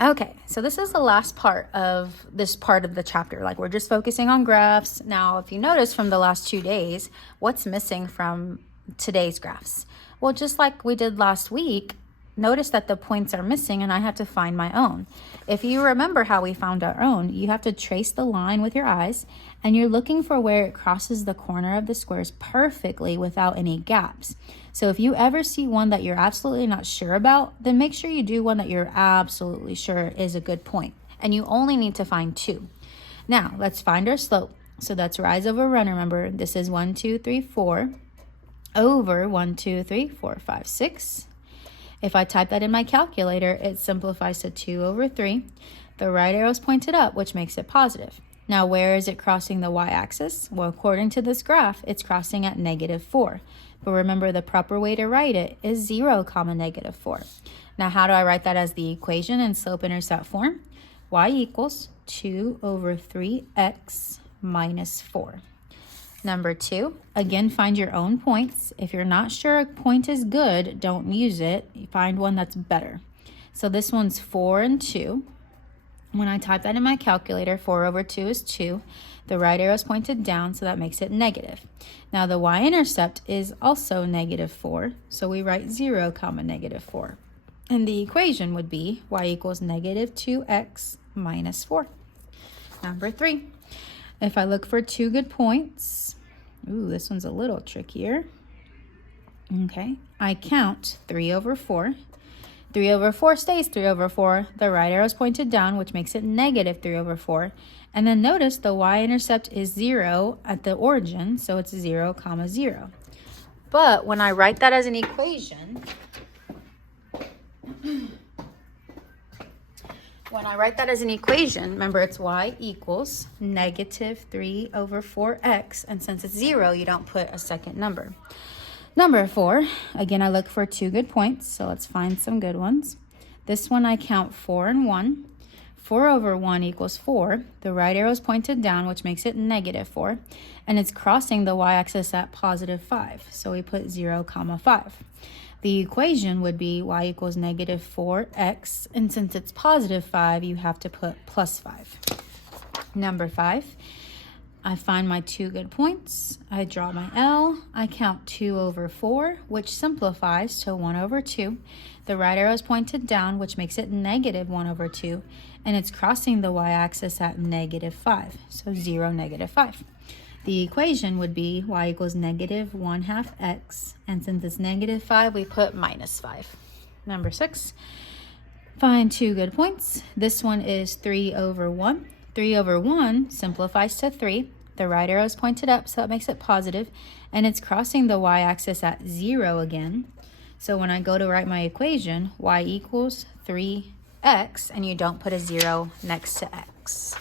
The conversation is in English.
Okay, so this is the last part of this part of the chapter. Like, we're just focusing on graphs. Now, if you notice from the last 2 days, what's missing from today's graphs? Well, just like we did last week, notice that the points are missing and I have to find my own. If you remember how we found our own, you have to trace the line with your eyes and you're looking for where it crosses the corner of the squares perfectly without any gaps. So if you ever see one that you're absolutely not sure about, then make sure you do one that you're absolutely sure is a good point. And you only need to find 2. Now, let's find our slope. So that's rise over run. Remember, this is 1, 2, 3, 4 over 1, 2, 3, 4, 5, 6. If I type that in my calculator, it simplifies to 2 over 3. The right arrow is pointed up, which makes it positive. Now, where is it crossing the y-axis? Well, according to this graph, it's crossing at -4. But remember, the proper way to write it is 0, -4. Now, how do I write that as the equation in slope-intercept form? Y equals 2 over 3x minus 4. Number 2, again, find your own points. If you're not sure a point is good, don't use it. You find one that's better. So this one's 4 and 2. When I type that in my calculator, 4 over 2 is 2. The right arrow is pointed down, so that makes it negative. Now the y-intercept is also -4, so we write 0, -4. And the equation would be y equals -2x minus 4. Number 3, if I look for 2 good points, ooh, this one's a little trickier. Okay, I count 3 over 4. 3 over 4 stays 3 over 4. The right arrow is pointed down, which makes it -3 over 4. And then notice the y-intercept is 0 at the origin, so it's 0, 0. But when I write that as an equation, remember it's y equals -3 over 4x. And since it's 0, you don't put a second number. Number 4, again, I look for 2 good points, so let's find some good ones. This one I count 4 and 1. 4 over 1 equals 4. The right arrow is pointed down, which makes it -4. And it's crossing the y-axis at +5. So we put 0, 5. The equation would be y equals -4x. And since it's +5, you have to put +5. Number 5. I find my 2 good points. I draw my L. I count 2 over 4, which simplifies to 1 over 2. The right arrow is pointed down, which makes it -1 over 2. And it's crossing the y-axis at -5. So 0, -5. The equation would be y equals -1/2 x. And since it's -5, we put -5. Number 6. Find 2 good points. This one is 3 over 1. 3 over 1 simplifies to 3. The right arrow is pointed up, so that makes it positive, and it's crossing the y-axis at 0 again. So when I go to write my equation, y equals 3x, and you don't put a 0 next to x.